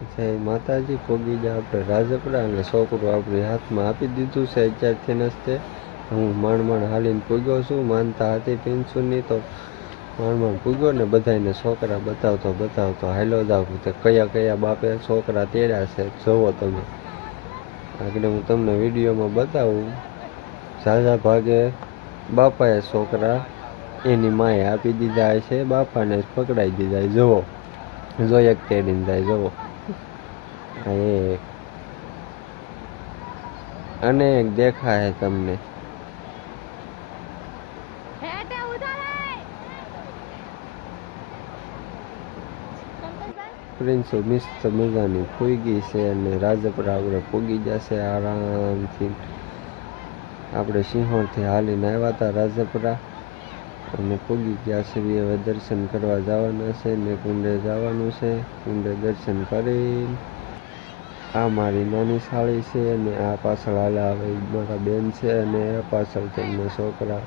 જય માતાજી. પોગી જા આપણે રાજપરા અને છોકરું આપણી હાથમાં આપી દીધું છે અત્યારથી નસ્તે. હું માંડ હાલીને પૂગ્યો છું. માનતા હતી પિન્સુની તો માંડ પૂગ્યો ને બધાને છોકરા બતાવતો હાલો જાવ તે કયા બાપે છોકરા તેડ્યા છે જોવો તમે. આગળ હું તમને વિડીયોમાં બતાવું. ઝાઝા ભાગે બાપાએ છોકરા એની માએ આપી દીધા છે, બાપાને પકડાઈ દીધા. જોવો જો એક તેડીને જાય જોવો. એક અનેક દેખાય તમને. પ્રિન્સો મસ્ત મજાની ફૂગી છે અને રાજપરા આપણે પૂગી જશે આરામથી. આપણે સિંહોરથી હાલીને આવ્યા હતા રાજપરા અને પૂગી ગયા છે. હવે દર્શન કરવા જવાના છે ને કુંડે જવાનું છે. કુંડે દર્શન કરીને આ મારી નાની સાળી છે અને આ પાછળ હાલા આવે મારા બેન છે અને આ પાછળ તેમના છોકરા.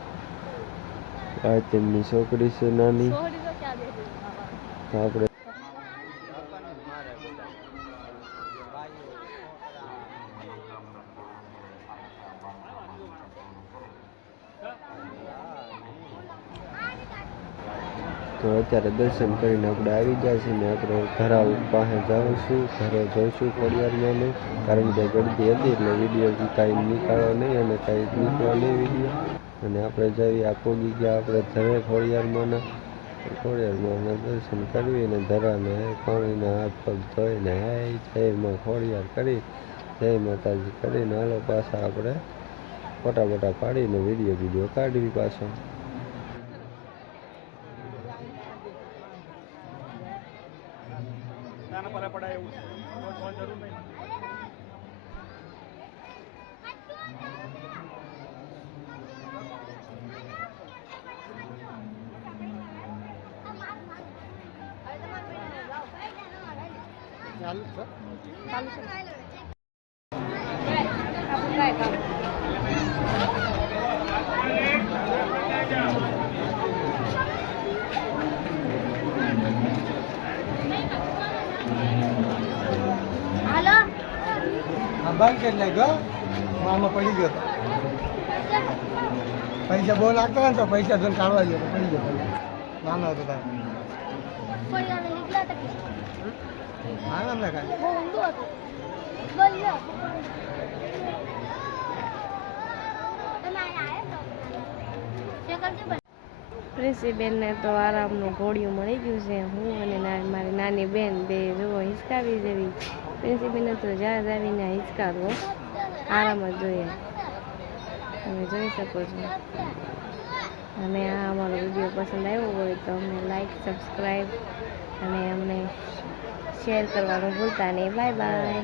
આ તેમની છોકરી છે નાની. તો આપણે તો અત્યારે દર્શન કરીને આપણે આવી ગયા છીએ ને આપણે ઘરા પાસે જઈશું. ઘરે જોઈશું ખોડિયારમાંને, કારણ કે ગળદી હતી એટલે વિડીયો કાંઈ નીકળ્યો નહીં અને કાંઈ નીકળ્યો નહીં વિડીયો. અને આપણે જઈએ આ પોગી ગયા આપણે ઘરે ખોડિયારમાંના દર્શન કરવી અને ધરાને પાણીના હાથ પગ ધોઈને જય માં ખોડિયાર કરી જય માતાજી કરીને હાલો પાછા આપણે ફોટા પાડીને વિડીયો કાઢવી પાછો. બંધ કરી નાખ્યો. મામા પડી ગયો. પૈસા બહુ લાગતા ને તો પૈસા ધોઈને કાઢવા ગયો પડી ગયો. નાનો હતો તારે આનંદ ને કાંઈ પ્રિન્સીબેનને તો આરામનું ઘોડિયું મળી ગયું છે. હું અને મારી નાની બેન બે જુઓ હિંચકાવી જેવી. પ્રિન્સીબેનને તો જ્યાં આવીને હિંચકાવો આરામ જ જોઈએ, તમે જોઈ શકો છો. અને આ અમારો વિડીયો પસંદ આવ્યો હોય તો અમને લાઈક, સબસ્ક્રાઈબ અને અમને શેર કરવાનું ભૂલતા નહીં. Bye bye.